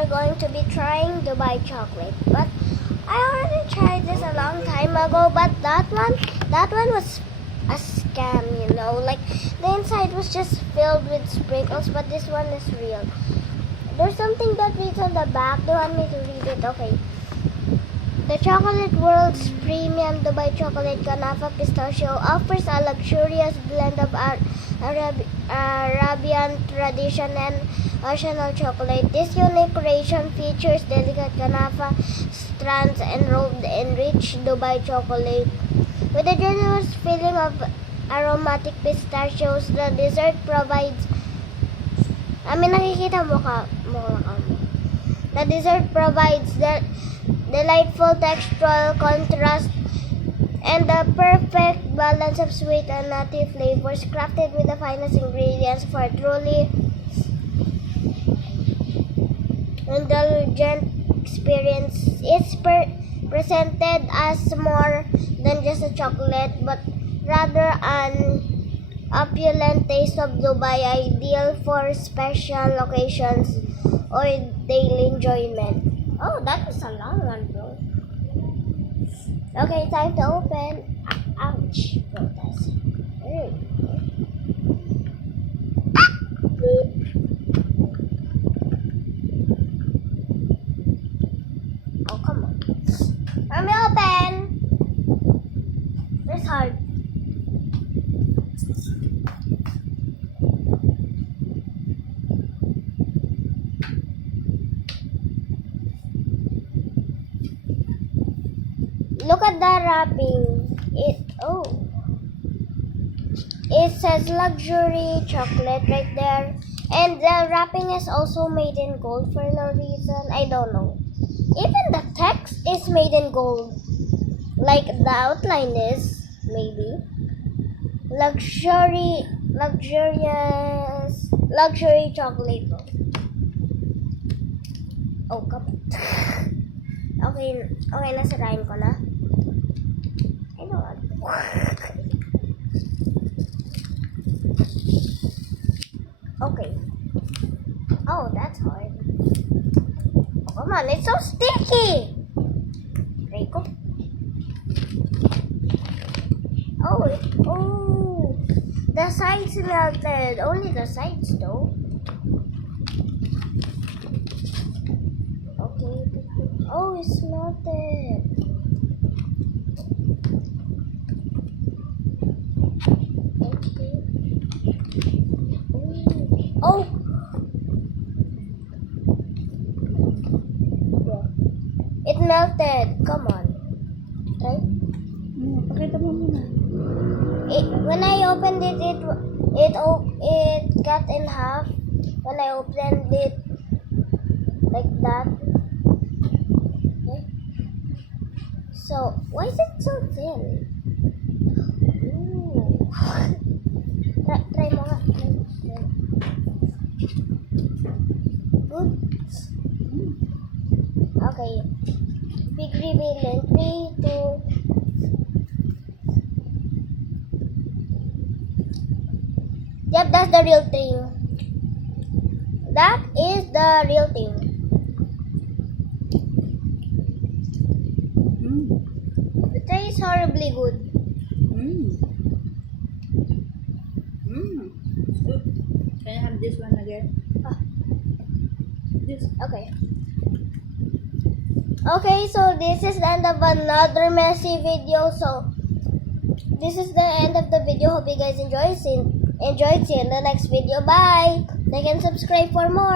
are going to be trying Dubai chocolate. But I already tried this a long time ago, but that one was a scam, you know. Like, the inside was just filled with sprinkles, but this one is real. There's something that reads on the back. Do you want me to read it? Okay. The Chocolate World's premium Dubai chocolate Kanafa pistachio offers a luxurious blend of Arabian tradition and optional chocolate. This unique creation features delicate Kanafa strands enrolled in rich Dubai chocolate. With a generous filling of aromatic pistachios, the dessert provides... nakikita mo ka mo. The dessert provides the delightful textural contrast and the perfect balance of sweet and nutty flavors, crafted with the finest ingredients for a truly indulgent experience. It's presented as more than just a chocolate, but rather an opulent taste of Dubai, ideal for special occasions or daily enjoyment. Oh, that was a long one, bro. Okay, time to open. Ouch. Bro, that's hurt. Oh, come on. Let me open. It's hard. Look at the wrapping. It says luxury chocolate right there. And the wrapping is also made in gold for no reason. I don't know. Even the text is made in gold. Like the outline is, maybe. Luxury chocolate. Oh, come on. Okay, nasirain ko na. I know what. Okay. Oh, that's hard. Oh, come on, it's so sticky. Rico. Oh, the sides melted. Only the sides though. Okay. Oh, it's melted. Okay. Oh. Yeah. It melted. Come on. Right? Pakita mo muna. When I opened it, it cut in half. When I opened it like that. Okay. So why is it so thin? Ooh. Try mo nga. Good. Okay. Big reveal in 3, 2. Yep, that's the real thing. That is the real thing. It tastes horribly good. Good. Can I have this one again? This. Okay. Okay, so this is the end of another messy video. So this is the end of the video. Hope you guys enjoyed. See you in the next video. Bye. Like and subscribe for more.